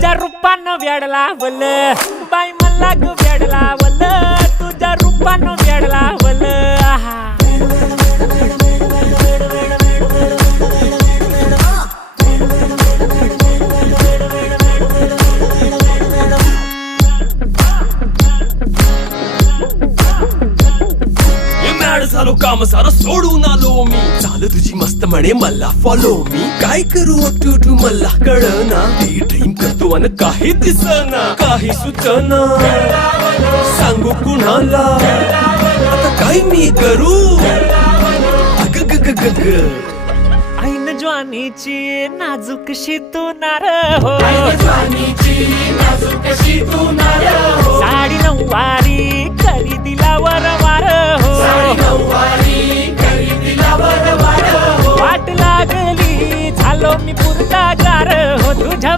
तुझ्या रूपानं वेड लावल बाई मला ग वेड लावल तुझ्या रूपानं वेड लावल झालो काम सारं सोडून आलो मी चाल तुझी मस्त म्हणे मला फॉलो मी काय करू टू मला कळना ती ड्रीम करतो आणि काही दिसना काही सुचना सांगू कुणाला आता काय मी करू अग ग ग ग ग ऐन ज्वानीची नाजूकशी तू नार हो साडी नऊवारी करी दिला वरवार हो वाट लागली झालो मी पुरता गार हो तुझ्या